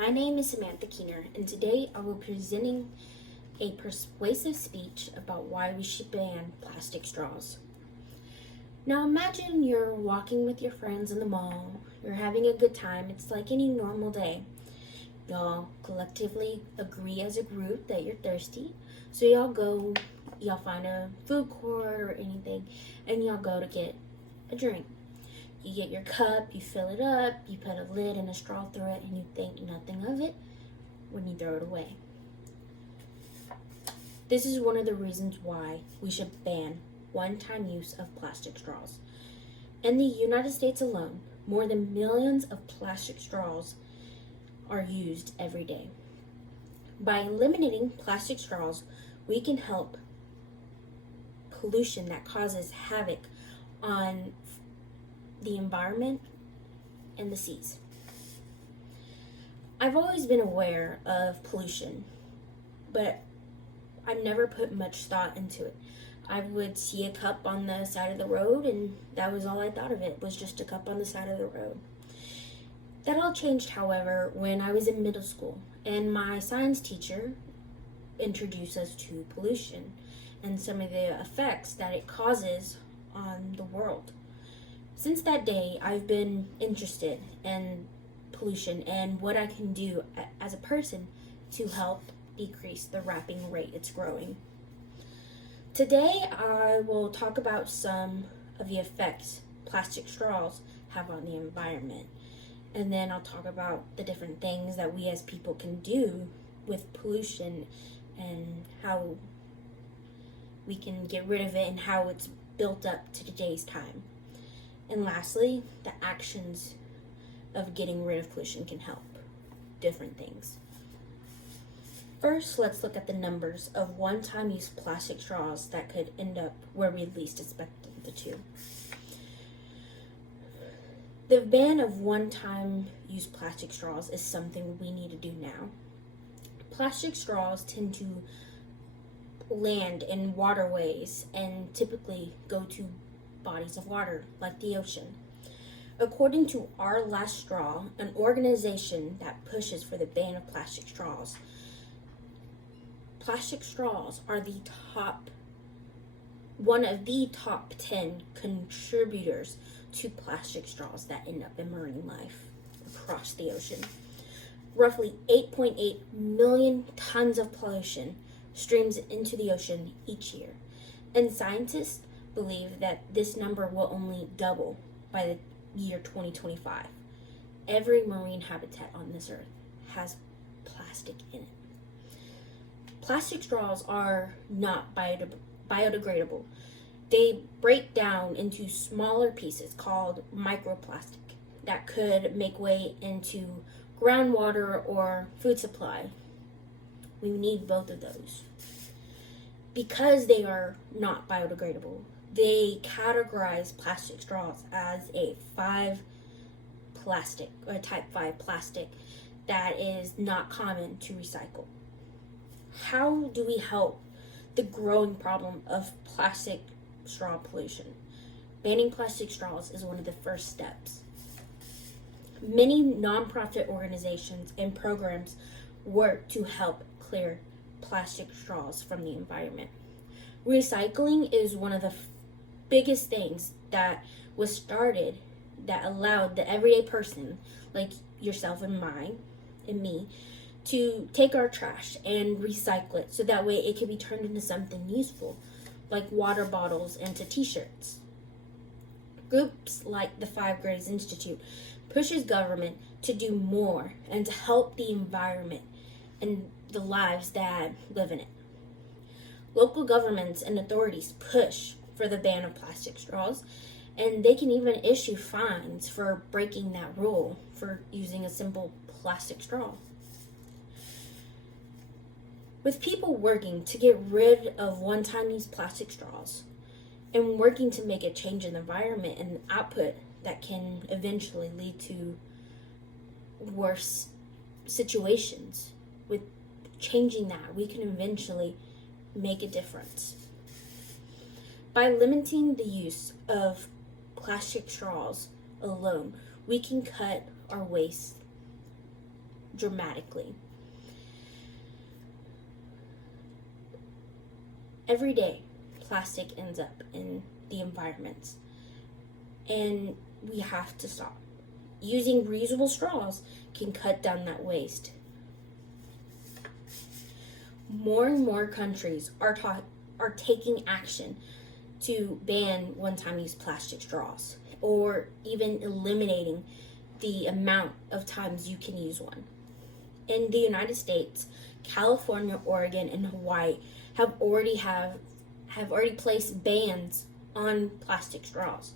My name is Samantha Keener, and today I will be presenting a persuasive speech about why we should ban plastic straws. Now imagine you're walking with your friends in the mall, you're having a good time, it's like any normal day. Y'all collectively agree as a group that you're thirsty, so y'all find a food court or anything, and y'all go to get a drink. You get your cup, you fill it up, you put a lid and a straw through it, and you think nothing of it when you throw it away. This is one of the reasons why we should ban one-time use of plastic straws. In the United States alone, more than millions of plastic straws are used every day. By eliminating plastic straws, we can help pollution that causes havoc on the environment and the seas. I've always been aware of pollution, but I've never put much thought into it. I would see a cup on the side of the road, and that was all I thought of it, was just a cup on the side of the road. That all changed, however, when I was in middle school, and my science teacher introduced us to pollution and some of the effects that it causes on the world. Since that day, I've been interested in pollution and what I can do as a person to help decrease the rapid rate it's growing. Today, I will talk about some of the effects plastic straws have on the environment. And then I'll talk about the different things that we as people can do with pollution and how we can get rid of it and how it's built up to today's time. And lastly, the actions of getting rid of pollution can help. Different things. First, let's look at the numbers of one-time use plastic straws that could end up where we least expect them to. The ban of one-time use plastic straws is something we need to do now. Plastic straws tend to land in waterways and typically go to bodies of water like the ocean. According to Our Last Straw, an organization that pushes for the ban of plastic straws are one of the top 10 contributors to plastic straws that end up in marine life across the ocean. Roughly 8.8 million tons of pollution streams into the ocean each year, and scientists believe that this number will only double by the year 2025. Every marine habitat on this earth has plastic in it. Plastic straws are not biodegradable. They break down into smaller pieces called microplastic that could make way into groundwater or food supply. We need both of those. Because they are not biodegradable, they categorize plastic straws as a type 5 plastic that is not common to recycle. How do we help the growing problem of plastic straw pollution? Banning plastic straws is one of the first steps. Many nonprofit organizations and programs work to help clear plastic straws from the environment. Recycling is one of the biggest things that was started that allowed the everyday person like yourself and me to take our trash and recycle it so that way it can be turned into something useful, like water bottles into t-shirts. Groups like the 5 Grays Institute pushes government to do more and to help the environment and the lives that live in it. Local governments and authorities push for the ban of plastic straws, and they can even issue fines for breaking that rule for using a simple plastic straw. With people working to get rid of one-time use plastic straws and working to make a change in the environment and output that can eventually lead to worse situations, with changing that, we can eventually make a difference. By limiting the use of plastic straws alone, we can cut our waste dramatically. Every day, plastic ends up in the environment, and we have to stop. Using reusable straws can cut down that waste. More and more countries are taking action to ban one-time use plastic straws, or even eliminating the amount of times you can use one. In the United States, California, Oregon, and Hawaii have already placed bans on plastic straws.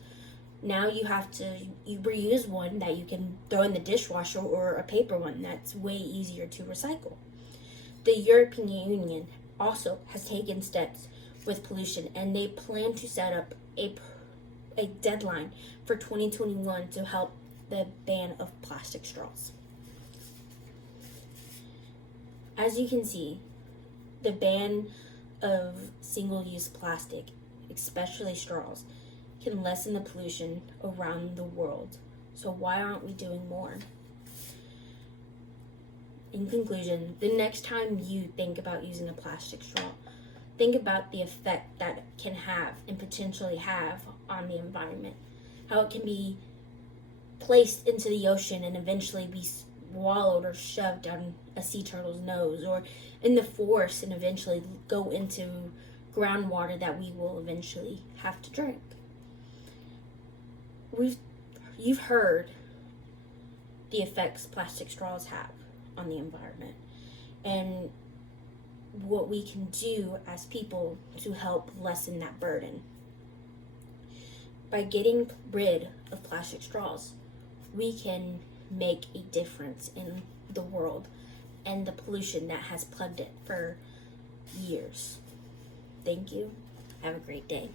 Now you reuse one that you can throw in the dishwasher, or a paper one that's way easier to recycle. The European Union also has taken steps with pollution, and they plan to set up a deadline for 2021 to help the ban of plastic straws. As you can see, the ban of single-use plastic, especially straws, can lessen the pollution around the world. So why aren't we doing more? In conclusion, the next time you think about using a plastic straw, think about the effect that it can have and potentially have on the environment. How it can be placed into the ocean and eventually be swallowed or shoved down a sea turtle's nose, or in the forest and eventually go into groundwater that we will eventually have to drink. You've heard the effects plastic straws have on the environment, and what we can do as people to help lessen that burden. By getting rid of plastic straws, we can make a difference in the world and the pollution that has plagued it for years. Thank you. Have a great day.